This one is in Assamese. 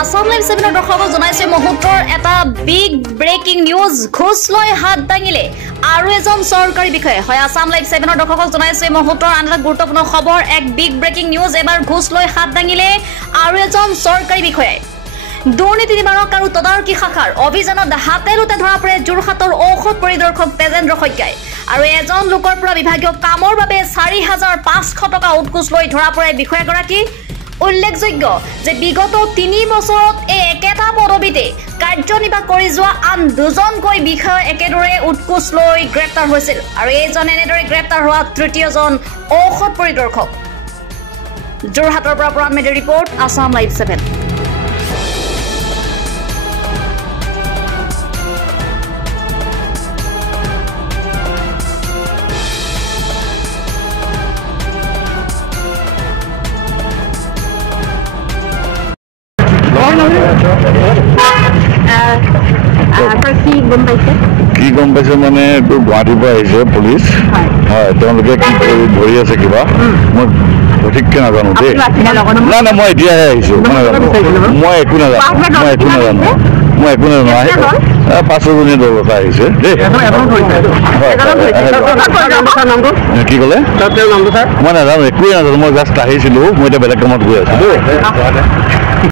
আসাম লাইভ 7 দৰ্শকক জনাইছে মুহূৰ্তৰ এটা বিগ ব্ৰেকিং নিউজ ঘুষ লৈ হাত দাঙিলে আৰু এজন চৰকাৰী বিষয়া হয় আসাম লাইভ 7 দৰ্শকক জনাইছে মুহূৰ্তৰ আন এটা গুৰুত্বপূৰ্ণ খবৰ এক বিগ ব্ৰেকিং নিউজ এবাৰ ঘুষ লৈ হাত দাঙিলে আৰু এজন চৰকাৰী বিষয়াই দুৰ্নীতি নিবাৰক আৰু তদাৰকী শাখাৰ অভিযানত হাতেলুতে ধৰা পৰে যোৰহাটৰ ঔষধ পৰিদৰ্শক তেজেন্দ্ৰ শইকীয়াই আৰু এজন লোকৰ পৰা বিভাগীয় কামৰ বাবে 4500 টকা উৎকোচ লৈ ধৰা পৰে বিষয়াগৰাকী উল্লেখযোগ্য যে বিগত 3 বছৰত এই একেটা পদবীতে কাৰ্যনিৰ্বাহ কৰি যোৱা আন দুজনকৈ বিষয়া একেদৰে উৎকোচ লৈ গ্ৰেপ্তাৰ হৈছিল আৰু এইজন এনেদৰে গ্ৰেপ্তাৰ হোৱা তৃতীয়জন ঔষধ পৰিদৰ্শক যোৰহাটৰ পৰা প্ৰাণ মেডিয়া ৰিপৰ্ট আসাম লাইভ 7 কি গম পাইছে মানে গুৱাহাটীৰ পৰা আহিছে পুলিচ হয় তেওঁলোকে কি ধৰি আছে কিবা মই সঠিককে নাজানো দেই না না মই এতিয়াহে আহিছো মই একো নাজানো মই একো নাজানো 5জনীয়া দলৰ পৰা আহিছে দেই কি ক'লে মই নাজানো একোৱে নাজানো মই জাষ্ট আহিছিলো মই এতিয়া বেলেগ কামত গৈ আছো দেই